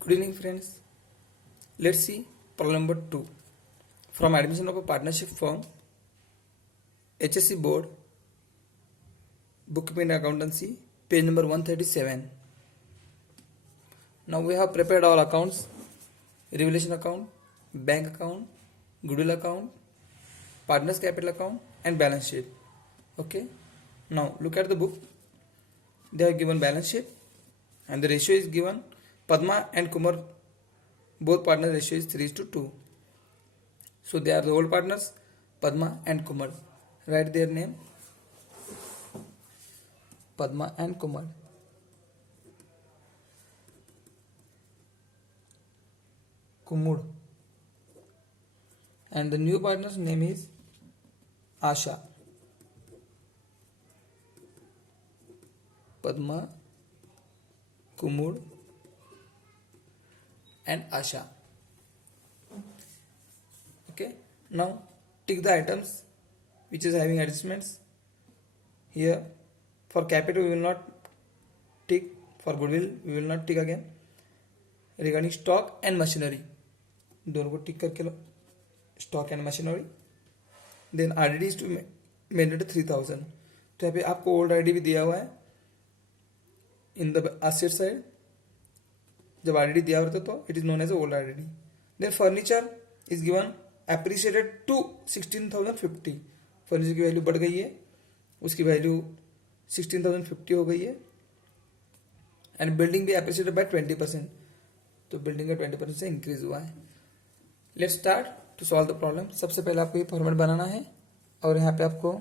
Good evening, friends. Let's see problem number 2. From admission of a partnership firm, HSC Board, Bookkeeping and Accountancy, page number 137. Now we have prepared all accounts: revelation account, bank account, goodwill account, partners capital account, and balance sheet. Okay. Now look at the book. They have given balance sheet, and the ratio is given. Padma and Kumar, both partner ratio is 3:2. So they are the old partners, Padma and Kumar. Write their name, Padma and Kumar. Kumud. And the new partner's name is Asha. Padma, Kumud, and Asha. Okay. Now tick the items which is having adjustments. Here for capital we will not tick, for goodwill we will not tick again. Regarding stock and machinery, दोनों को tick करके लो, stock and machinery. Then RDD is to maintain 3000. तो यहाँ पे आपको old RD भी दिया हुआ है इन द एसेट साइड. जब आरडीडी दिया होता तो it is known as old RDD. Then furniture is given appreciated to 16,050. Furniture की वैल्यू बढ़ गई है, उसकी वैल्यू 16,050 हो गई है. एंड बिल्डिंग भी एप्रिशिएटेड बाय 20%. तो बिल्डिंग का 20% से इंक्रीज हुआ है. Let's start to solve the problem. सबसे पहले आपको ये फॉर्मेट बनाना है और यहाँ पे आपको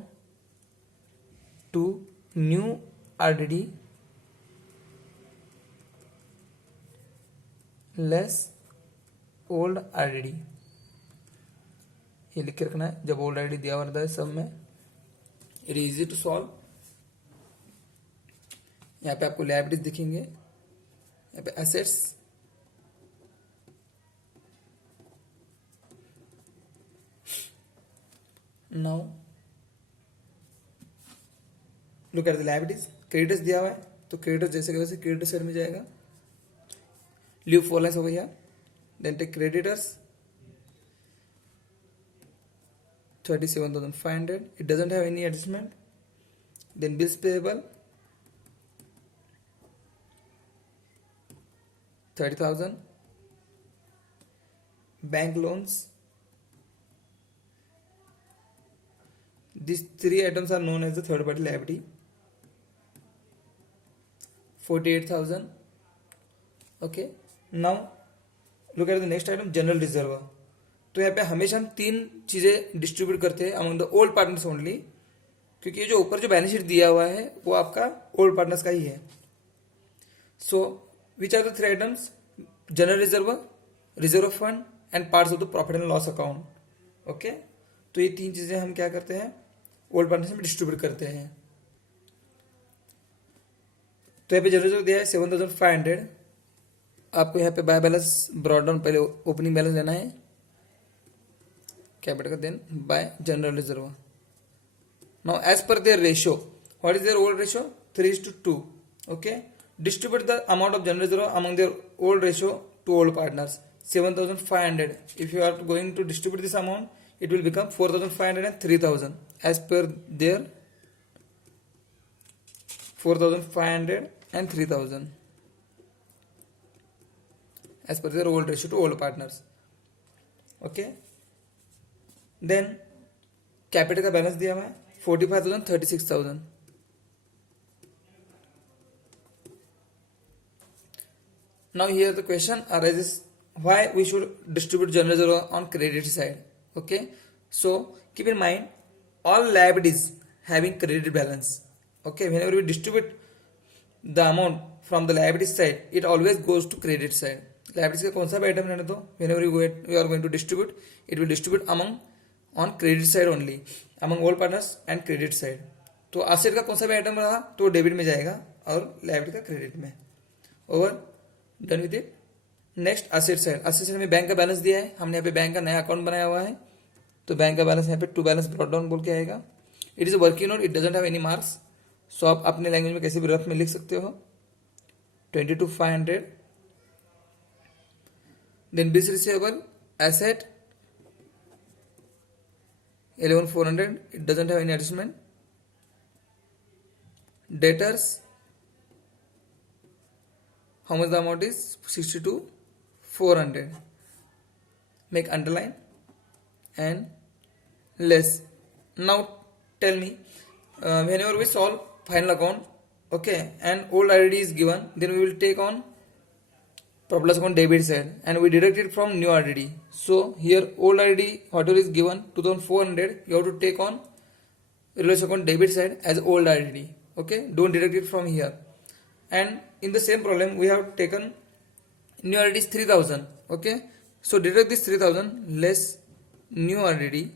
to new RDD less old RDD ये लिख के रखना है. जब ओल्ड आरडीडी दिया हुआ रहता है सब में, it is easy to solve. यहाँ पे आपको लायबिलिटीज दिखेंगे, यहाँ पे assets, now look at the liabilities. Creditors दिया हुआ है तो क्रेडिटर्स जैसे कि वैसे क्रेडिटर साइड में जाएगा. लीव 4 लाइन्स हो गई है. Then take creditors 37,500. It doesn't have any adjustment. Then bills payable 30,000. Bank loans. These three items are known as the third party liability. 48,000. Okay. Now look at the next item, general reserve. तो यहाँ पे हमेशा हम तीन चीजें distribute करते हैं among the old partners only, क्योंकि जो ऊपर जो बैलेंस शीट दिया हुआ है वो आपका ओल्ड पार्टनर्स का ही है. So which are the three items? General reserve, reserve fund and parts of the profit and loss account. Okay. तो ये तीन चीजें हम क्या करते हैं, ओल्ड पार्टनर्स में डिस्ट्रीब्यूट करते हैं. तो यहाँ पे जनरल रिजर्व दिया है 7,500. आपको यहाँ पे बाय बैलेंस ब्रॉड डाउन, पहले ओपनिंग बैलेंस लेना है कैपिटल का, then by general reserve. Now as per their ratio, what is their old ratio? 3:2. Okay. Distribute the amount of general reserve among their old ratio to old partners. 7,500. If you are going to distribute this amount, it will become 4,500 and 3,000 as per their 4,500 and 3,000 as per their old ratio to old partners. Okay. Then capital का balance दिया हुआ है 45,000, 36,000. Now here the question arises, why we should distribute general reserve on credit side. Okay, so keep in mind all liabilities having credit balance. Okay, whenever we distribute the amount from the liability side, it always goes to credit side. Liabilities का कौन सा भी item रहने दो, whenever you are going to distribute, it will distribute among on credit side only, among all partners and credit side. तो asset का कौन सा भी item रहा तो डेबिट में जाएगा और liability का क्रेडिट में. Over, done with it. Next asset side. Asset side में बैंक का बैलेंस दिया है, हमने यहाँ पे बैंक का नया अकाउंट बनाया हुआ है, तो बैंक का बैलेंस यहाँ पे टू बैलेंस ब्रॉट डाउन बोल के आएगा. It is a working note, it doesn't have any marks. So आप अपने लैंग्वेज में कैसे भी रफ में लिख सकते हो. 22,500 Then bills receivable asset 11,400, it doesn't have any adjustment. Debtors, how much the amount is? 62,400. Make underline and less. Now tell me, whenever we solve final account, okay, and old IRD is given, then we will take on profit loss account debit side and we deduct it from new RDD. So here old RDD whatever is given 2400, you have to take on relation account debit side as old RDD. Okay, don't deduct it from here. And in the same problem we have taken new RDD is 3000. Okay, so deduct this 3000 less new RDD.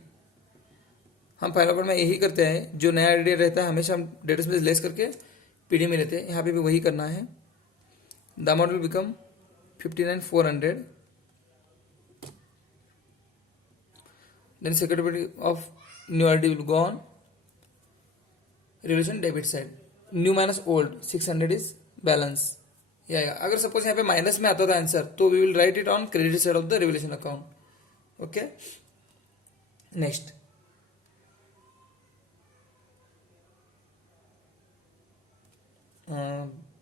हम final account में यही करते हैं, जो नया RDD रहता है हमेशा हम डेटा में लेस करके पीडी में लेते हैं, यहाँ पे भी वही करना है. The amount will become 59,400. Then security of new RD will go on relation debit side. New minus old 600 is balance. या अगर सपोज यहाँ पे माइनस में आता था आंसर तो we will write it on credit side of the revaluation account. Okay, next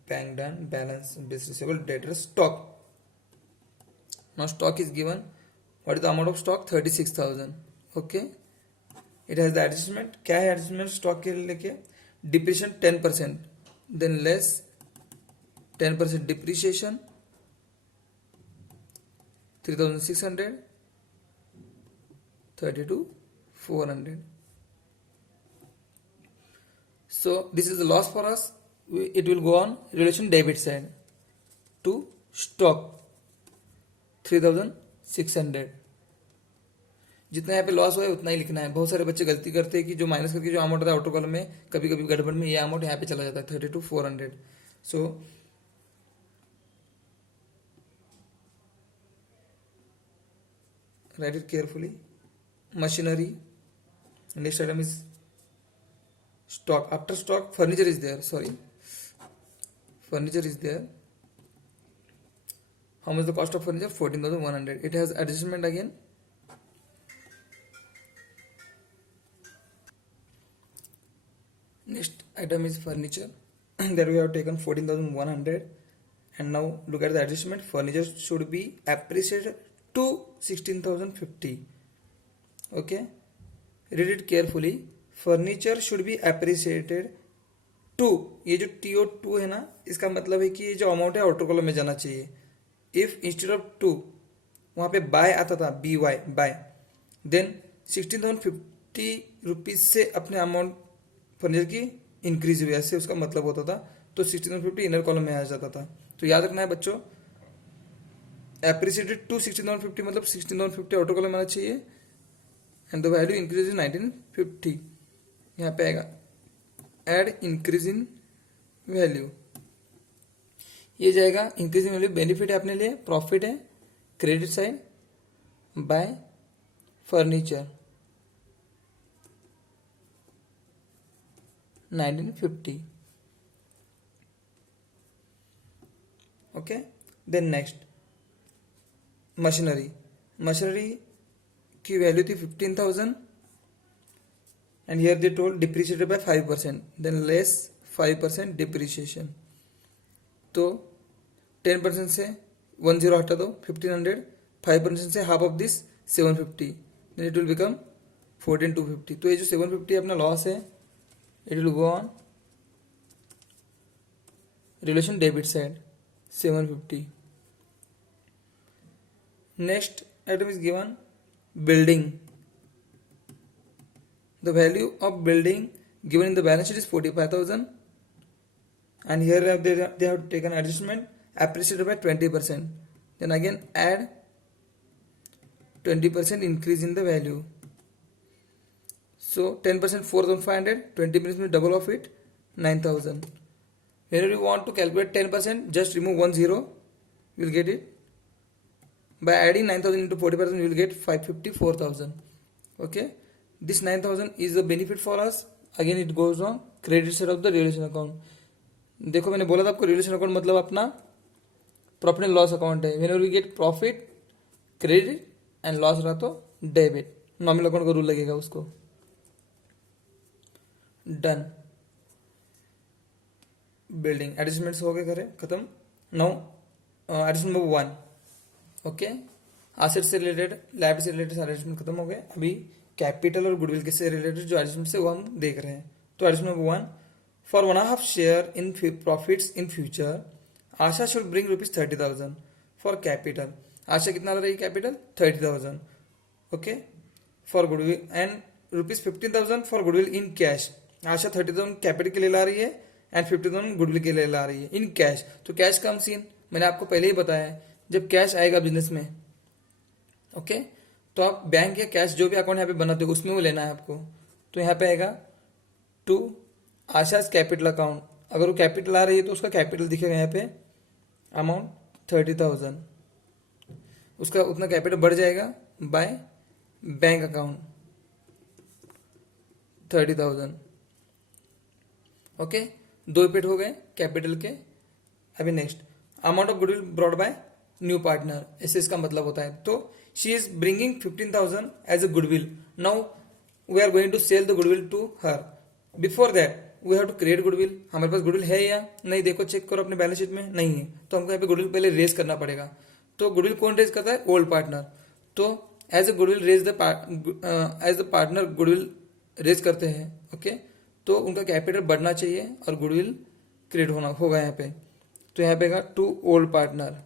bank done, balance, bills receivable, debtors, stock. Now stock is given. What is the amount of stock? 36,000. Okay, it has the adjustment. क्या है adjustment stock के लेके? Depreciation 10%, then less 10% depreciation 3,600, 32,400. So this is the loss for us. It will go on relation debit side to stock 3,600. जितना यहाँ पे loss हुआ है उतना ही लिखना है. बहुत सारे बच्चे गलती करते हैं कि जो माइनस करके जो अमाउंट आता है ऑटो कॉलम में कभी कभी गड़बड़ में ये अमाउंट यहाँ पे चला जाता है 32,400. सो write it carefully. Machinery, next item is stock. After stock furniture is there, sorry, furniture is there. How much the cost of furniture? 14,100. It has adjustment again. Next item is furniture. There we have taken 14,100 and now look at the adjustment. Furniture should be appreciated to 16,050. Okay, read it carefully. Furniture should be appreciated to, ये जो TO2 है ना, इसका मतलब है कि ये जो अमाउंट है आउटर कॉलम में जाना चाहिए. इफ इंस्टेड ऑफ टू वहाँ पे बाय आता था BY बाय, देन 16,050 रुपीज से अपने अमाउंट फर्नीचर की इंक्रीज हुई, ऐसे उसका मतलब होता था. तो 16,050 इनर कॉलम में आ जाता था. तो याद रखना है बच्चों, एप्रिसिएटेड टू 16,050 मतलब 16,050 आउटर कॉलम में आना चाहिए and the value increase in 1950. यहाँ पे आएगा एड इंक्रीज इन वैल्यू, ये जाएगा इंक्रीज इन वैल्यू. बेनिफिट है अपने लिए, प्रॉफिट है credit side by furniture 1950. Okay, then next machinery. Machinery की वैल्यू थी 15,000 and here they told depreciated by 5%, then less 5% depreciation. तो 10% से 10 हटा दो 1500, 5% से half of this 750, then it will become 14,250. तो ये जो 750 अपना लॉस है, it will go on relation debit side 750. Next item is given building. The value of building given in the balance sheet is 45,000 and here they have taken adjustment appreciated by 20%, then again add 20% increase in the value. So 10% 4,500, 20% double of it 9,000. Whenever you want to calculate 10%, just remove 1 0, you will get it. By adding 9,000 into 40%, you will get 554,000. Okay, this 9,000 is a benefit for us. Again it goes on credit side of the relation account. देखो मैंने बोला था आपको relation account मतलब अपना profit and loss account है. Whenever we get profit credit and loss रहा तो डेबिट। नॉमिनल अकाउंट का रूल लगेगा उसको। डन। बिल्डिंग एडजस्टमेंट्स हो गए करे खत्म। Now adjustment number 1। Okay, asset से रिलेटेड लायबिलिटी से रिलेटेड सारे एडजस्टमेंट खत्म हो गए। अभी कैपिटल और गुडविल के से रिलेटेड जो एडजस्टमेंट है वो हम देख रहे हैं। तो adjustment number 1, for 1/2 share in profits in future Asha should bring ₹30,000 for capital. Asha कितना ला रही है capital? 30,000। Okay, for goodwill and ₹15,000 for goodwill in cash. Asha 30,000 capital के लिए ला रही है एंड 50,000 गुडविल के लिए ला रही है इन कैश। तो कैश कम्स इन, मैंने आपको पहले ही बताया है, जब कैश आएगा बिजनेस में, ओके, तो आप बैंक या कैश जो भी अकाउंट यहाँ पे बनाते हो उसमें वो लेना है आपको। तो यहाँ पे आएगा टू आशाज कैपिटल अकाउंट। अगर वो कैपिटल आ रही है तो उसका कैपिटल दिखेगा यहाँ पे अमाउंट 30,000, उसका उतना कैपिटल बढ़ जाएगा बाय बैंक अकाउंट 30,000। ओके, दो इफेक्ट हो गए कैपिटल के। अभी next, amount of goodwill brought by new partner, ऐसे इसका मतलब होता है। तो she is bringing 15,000 as a goodwill. Now we are going to sell the goodwill to her. Before that we have to create goodwill. हमारे पास goodwill है या नहीं, देखो चेक करो अपने बैलेंस शीट में, नहीं है, तो हमको यहाँ पे गुडविल पहले रेज करना पड़ेगा। तो गुडविल कौन रेज करता है? Old partner. तो as a goodwill raise as the partner goodwill raise करते हैं। ओके, तो उनका कैपिटल बढ़ना चाहिए और गुडविल क्रिएट होगा यहाँ पे। तो यहाँ पे to old partner.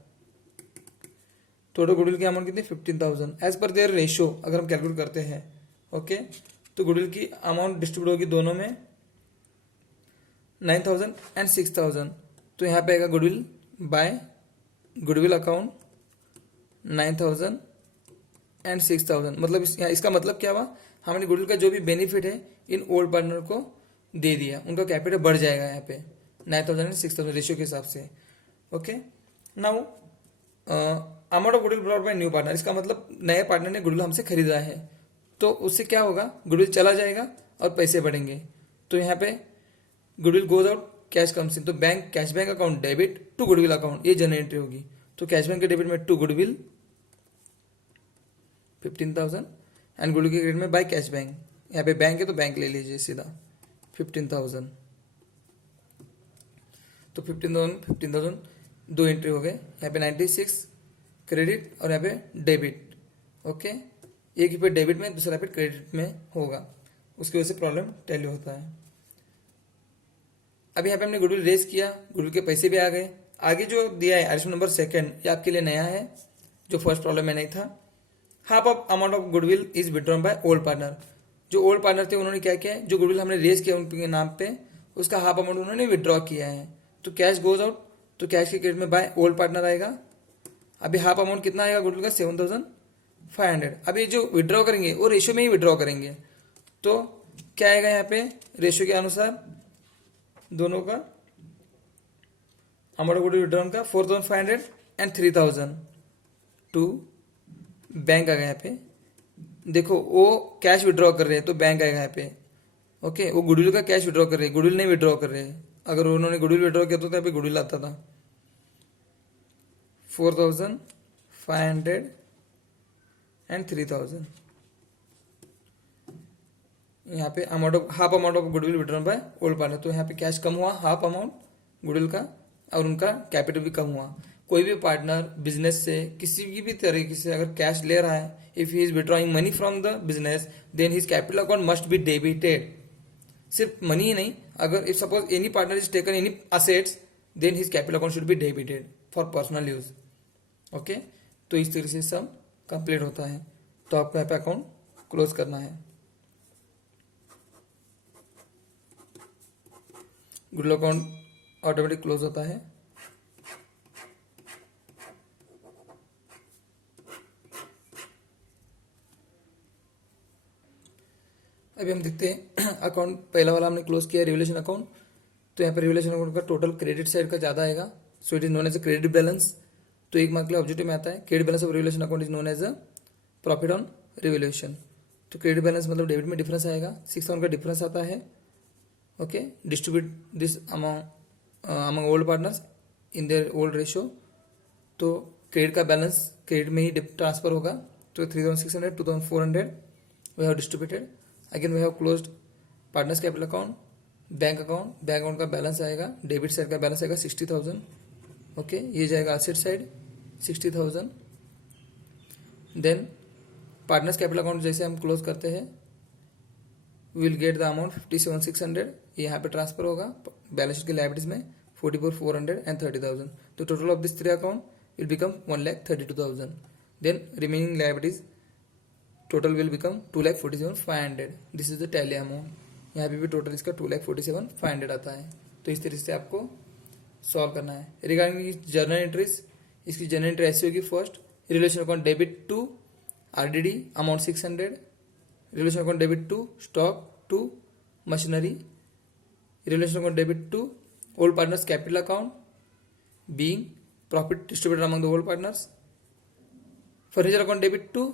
Total goodwill की अमाउंट कितनी? 15,000 एज पर देयर रेशियो अगर हम कैलकुलेट करते हैं। ओके, तो गुडविल की अमाउंट डिस्ट्रीब्यूट होगी दोनों में 9,000 एंड 6,000। तो यहाँ पे आएगा goodwill by goodwill account 9,000 and 6,000। मतलब इसका मतलब क्या हुआ, हमने गुडविल का जो भी बेनिफिट है इन ओल्ड पार्टनर को दे दिया, उनका कैपिटल बढ़ जाएगा यहाँ पे 9,000 एंड 6,000 रेशियो के हिसाब से। Okay, now amount of goodwill brought by new partner, इसका मतलब नए पार्टनर ने गुडविल हमसे खरीदा है, तो उससे क्या होगा, गुडविल चला जाएगा और पैसे बढ़ेंगे। तो यहाँ पे goodwill goes out, cash comes in. तो bank cash bank account debit to goodwill account, ये जनरेट होगी। तो कैश बैंक के डेबिट में टू गुडविल 15,000 एंड गुडविल के क्रेडिट में बाय कैश बैंक। यहाँ पे बैंक है तो बैंक ले लीजिए सीधा 15,000। तो 15,000 दो एंट्री हो गए। यहाँ पे 96 क्रेडिट और यहाँ पे डेबिट। ओके, एक पे डेबिट में दूसरा पे क्रेडिट में होगा, उसकी वजह से प्रॉब्लम टैली होता है। अब यहाँ पे हमने गुडविल रेज किया, गुडविल के पैसे भी आ गए। आगे जो दिया है एडिशन नंबर 2 ये आपके लिए नया है, जो फर्स्ट प्रॉब्लम में नहीं था। Half of amount of goodwill is withdrawn by old partner. जो ओल्ड पार्टनर थे उन्होंने क्या किया है, जो गुडविल हमने रेज किया उनके नाम पे, उसका हाफ अमाउंट उन्होंने विड्रॉ किया है। तो कैश गोज आउट, तो कैश के क्रेडिट में बाय ओल्ड पार्टनर आएगा। अभी हाफ अमाउंट कितना आएगा गुडविल का? 7,500। अब ये जो विड्रॉ करेंगे वो रेशियो में ही विड्रॉ करेंगे। तो क्या आएगा यहाँ पे रेशियो के अनुसार दोनों का अमाउंट ऑफ गुडविल विड्रॉन का 4,500 एंड 3,000 टू बैंक आ गया यहाँ पे। देखो वो कैश विड्रॉ कर रहे हैं तो बैंक आएगा यहाँ पे। ओके, वो गुडविल का कैश विड्रॉ कर रहे हैं, गुडविल नहीं विड्रॉ कर रहे हैं। अगर उन्होंने गुडविल विड्रॉ किया तो यहाँ पे गुडविल आता था 4,500 एंड 3,000। यहाँ पे amount of half amount of goodwill withdrawn by old partner. तो यहाँ पे कैश कम हुआ हाफ अमाउंट गुडविल का और उनका कैपिटल भी कम हुआ। कोई भी पार्टनर बिजनेस से किसी भी तरीके से अगर कैश ले रहा है, if he is withdrawing money from the business then his capital account must be debited. सिर्फ मनी ही नहीं, अगर if suppose any partner is taken any assets then his capital account should be debited for personal use. Okay, तो इस तरीके से सब complete होता है। तो आपको यहाँ पे अकाउंट क्लोज करना है। गुडविल अकाउंट ऑटोमेटिक क्लोज होता है। अभी हम देखते हैं अकाउंट पहला वाला हमने क्लोज किया रिवोल्यूशन अकाउंट। तो यहाँ पर रिवोल्यूशन अकाउंट का टोटल क्रेडिट साइड का ज्यादा आएगा, so it is known as a credit balance. तो एक मार्क के लिए ऑब्जेक्टिव में आता है credit balance of revaluation account is known as a profit on revaluation. तो क्रेडिट बैलेंस मतलब डेबिट में डिफरेंस आएगा, 6,000 का डिफरेंस आता है। Okay, distribute this amount among old partners in their old ratio. तो क्रेडिट का बैलेंस क्रेडिट में ही ट्रांसफर होगा, तो 3600, 2400 we have distributed. Again we have closed partners capital account, bank account का बैलेंस आएगा, डेबिट साइड का बैलेंस आएगा 60,000. ओके, ये जाएगा asset side 60,000. Then partners capital account जैसे हम क्लोज करते हैं, विल गेट द अमाउंट 57,600, ये यहाँ पे ट्रांसफर होगा बैलेंस शीट की लाइबिलिटीज में 44,400 एंड 30,000. तो total of this 3 account will become 1,32,000. Then remaining liabilities total will become 2,47,500. This is the tally amount. यहाँ पे भी टोटल इसका 2,47,500 आता है. तो इस तरीके से आपको सॉल्व करना है. रिगार्डिंग जर्नल एंट्रीज, इसकी जर्नल एंट्री ऐसी होगी. First, relation account debit to RDD amount 600, relation account debit to stock to machinery, relation account debit to old partners capital account being profit distributed among the old partners, furniture account debit to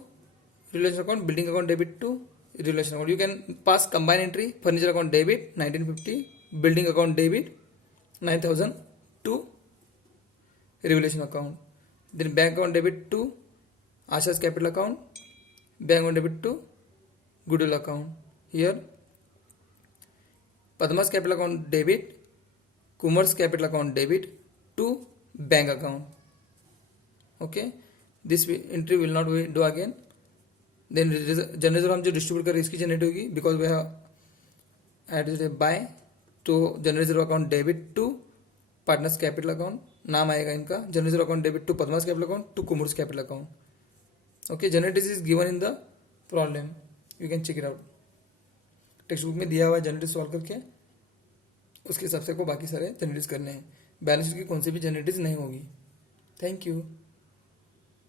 relation account, building account debit to relation account. You can pass combine entry. Furniture account debit 1950, building account debit 9,000 to revaluation account. Then bank account debit to Asha's capital account, bank account debit to goodwill account. Here Padma's capital account debit, Kumar's capital account debit to bank account. Okay, this entry will not do again. Then general reserve हम जो distribute कर रहे हैं इसकी generate होगी, because we have added by. तो general reserve account debit to partners capital account, नाम आएगा इनका. General reserve account debit to Padma's capital account to Kumur's capital account. Okay, generate is given in the problem, you can check it out. Text book में दिया हुआ है generate solve करके, उसके हिसाब से को बाकी सारे जनरेट करने हैं. बैलेंस शीट की कौन सी भी जनरेट नहीं होगी. Thank you.